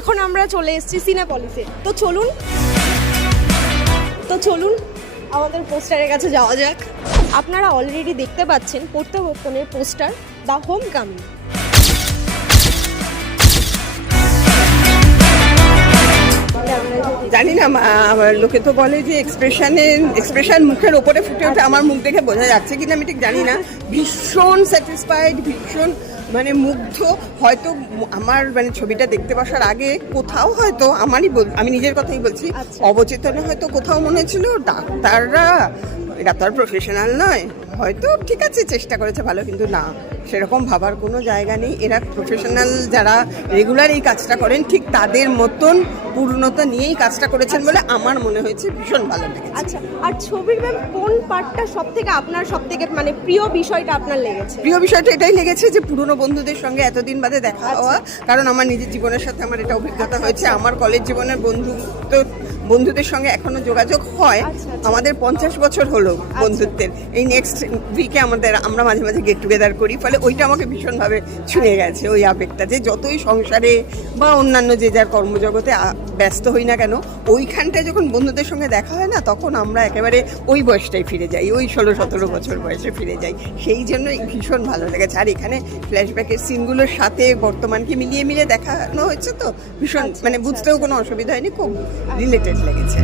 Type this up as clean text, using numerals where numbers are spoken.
এখন আমরা চলে এসেছি সিনেপলিসে। তো চলুন আমাদের পোস্টারের কাছে যাওয়া যাক। আপনারা অলরেডি দেখতে পাচ্ছেন প্রত্যাবর্তনের পোস্টার দ্য হোম কামিং। জানি না, লোকে তো বলে যে এক্সপ্রেশন মুখের ওপরে ফুটে ওঠে, আমার মুখ দেখে বোঝা যাচ্ছে কিনা আমি ঠিক জানি না। ভীষণ স্যাটিসফাইড, ভীষণ মানে মুগ্ধ। হয়তো আমার মানে ছবিটা দেখতে বসার আগে কোথাও হয়তো আমি নিজের কথাই বলছি, অবচেতনে হয়তো কোথাও মনে হচ্ছিল ডাক্তাররা এরা তো আর প্রফেশনাল নয়, হয়তো ঠিক আছে চেষ্টা করেছে ভালো, কিন্তু না, সেরকম ভাবার কোনো জায়গা নেই। এরা প্রফেশনাল, যারা রেগুলার এই কাজটা করেন ঠিক তাদের মতন পূর্ণতা নিয়েই কাজটা করেছেন বলে আমার মনে হয়েছে, ভীষণ ভালো লেগেছে। আচ্ছা, আর ছবির ম্যাম কোন পার্টটা আপনার সব থেকে মানে প্রিয় বিষয়টা আপনার লেগেছে? প্রিয় বিষয়টা এটাই লেগেছে যে পুরনো বন্ধুদের সঙ্গে এতদিন বাদে দেখা হওয়া, কারণ আমার নিজের জীবনের সাথে আমার এটা অভিজ্ঞতা হয়েছে। আমার কলেজ জীবনের বন্ধুদের সঙ্গে এখনো যোগাযোগ হয়। আমাদের 50 বছর হলো বন্ধুত্বের। এই নেক্সট উইকে আমরা মাঝে মাঝে গেট টুগেদার করি, ফলে ওইটা আমাকে ভীষণভাবে ছুঁয়ে গেছে, ওই আবেগটা। যে যতই সংসারে বা অন্যান্য যে যার কর্মজগতে ব্যস্ত হই না কেন, ওইখানটায় যখন বন্ধুদের সঙ্গে দেখা হয় না, তখন আমরা একেবারে ওই বয়সটাই ফিরে যাই, ওই 16-17 বছর বয়সে ফিরে যাই। সেই জন্য ভীষণ ভালো লেগেছে। আর এখানে ফ্ল্যাশব্যাকের সিনগুলোর সাথে বর্তমানকে মিলিয়ে দেখানো হয়েছে, তো ভীষণ মানে বুঝতেও কোনো অসুবিধা হয়নি, খুব রিলেটেড লেগেছে।